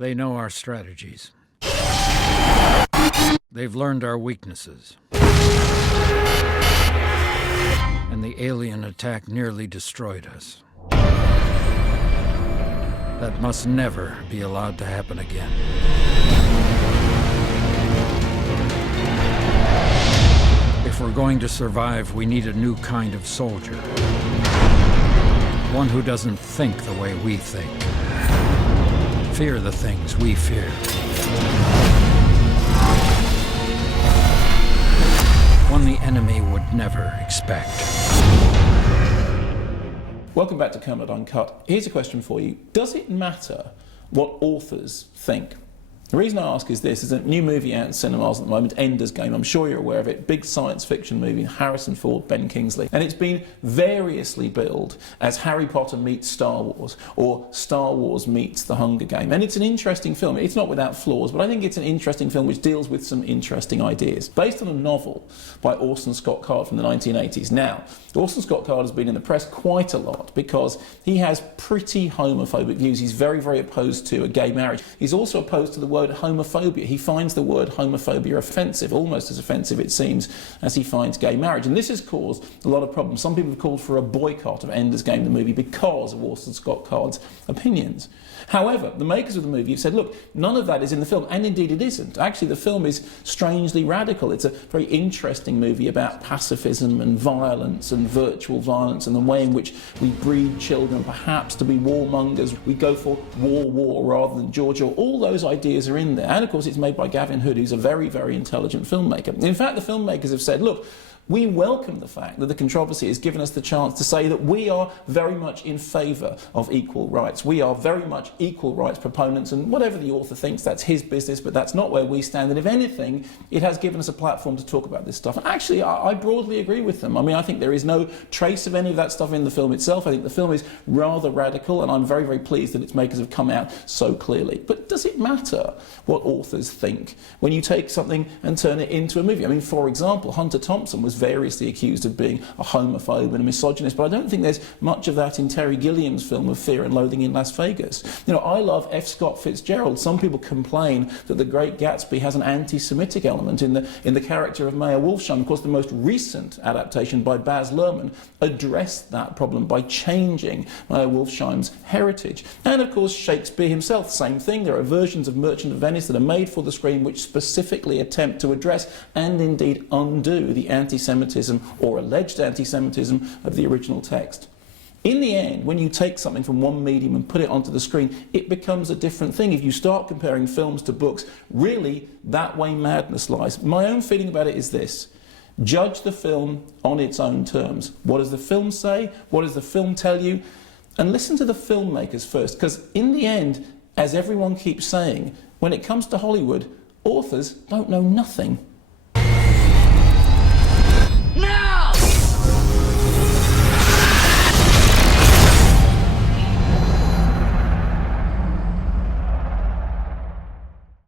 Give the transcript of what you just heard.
They know our strategies. They've learned our weaknesses. And the alien attack nearly destroyed us. That must never be allowed to happen again. If we're going to survive, we need a new kind of soldier. One who doesn't think the way we think. Fear the things we fear. One the enemy would never expect. Welcome back to Kermode Uncut. Here's a question for you. Does it matter what authors think? The reason I ask is this, is a new movie out in cinemas at the moment, Ender's Game. I'm sure you're aware of it. Big science fiction movie, Harrison Ford, Ben Kingsley. And it's been variously billed as Harry Potter meets Star Wars, or Star Wars meets The Hunger Game. And it's an interesting film. It's not without flaws, but I think it's an interesting film which deals with some interesting ideas. Based on a novel by Orson Scott Card from the 1980s. Now, Orson Scott Card has been in the press quite a lot because he has pretty homophobic views. He's very, very opposed to a gay marriage. He's also opposed to the word homophobia. He finds the word homophobia offensive, almost as offensive it seems as he finds gay marriage, and this has caused a lot of problems. Some people have called for a boycott of Ender's Game, the movie, because of Orson Scott Card's opinions. However, the makers of the movie have said, look, none of that is in the film, and indeed it isn't. Actually, the film is strangely radical. It's a very interesting movie about pacifism and violence and virtual violence and the way in which we breed children perhaps to be warmongers. We go for war rather than Georgia. All those ideas are in there. And of course, it's made by Gavin Hood, who's a very, very intelligent filmmaker. In fact, the filmmakers have said, look, we welcome the fact that the controversy has given us the chance to say that we are very much in favour of equal rights. We are very much equal rights proponents, and whatever the author thinks, that's his business, but that's not where we stand. And if anything, it has given us a platform to talk about this stuff. And actually, I broadly agree with them. I mean, I think there is no trace of any of that stuff in the film itself. I think the film is rather radical, and I'm very, very pleased that its makers have come out so clearly. But does it matter what authors think when you take something and turn it into a movie? I mean, for example, Hunter Thompson was variously accused of being a homophobe and a misogynist, but I don't think there's much of that in Terry Gilliam's film of Fear and Loathing in Las Vegas. You know, I love F. Scott Fitzgerald. Some people complain that The Great Gatsby has an anti-Semitic element in the character of Mayor Wolfsheim. Of course, the most recent adaptation by Baz Luhrmann addressed that problem by changing Mayor Wolfsheim's heritage. And of course, Shakespeare himself, same thing. There are versions of Merchant of Venice that are made for the screen which specifically attempt to address and indeed undo the anti-Semitism or alleged anti-Semitism of the original text. In the end, when you take something from one medium and put it onto the screen, it becomes a different thing. If you start comparing films to books, really, that way madness lies. My own feeling about it is this. Judge the film on its own terms. What does the film say? What does the film tell you? And listen to the filmmakers first, because in the end, as everyone keeps saying, when it comes to Hollywood, authors don't know nothing.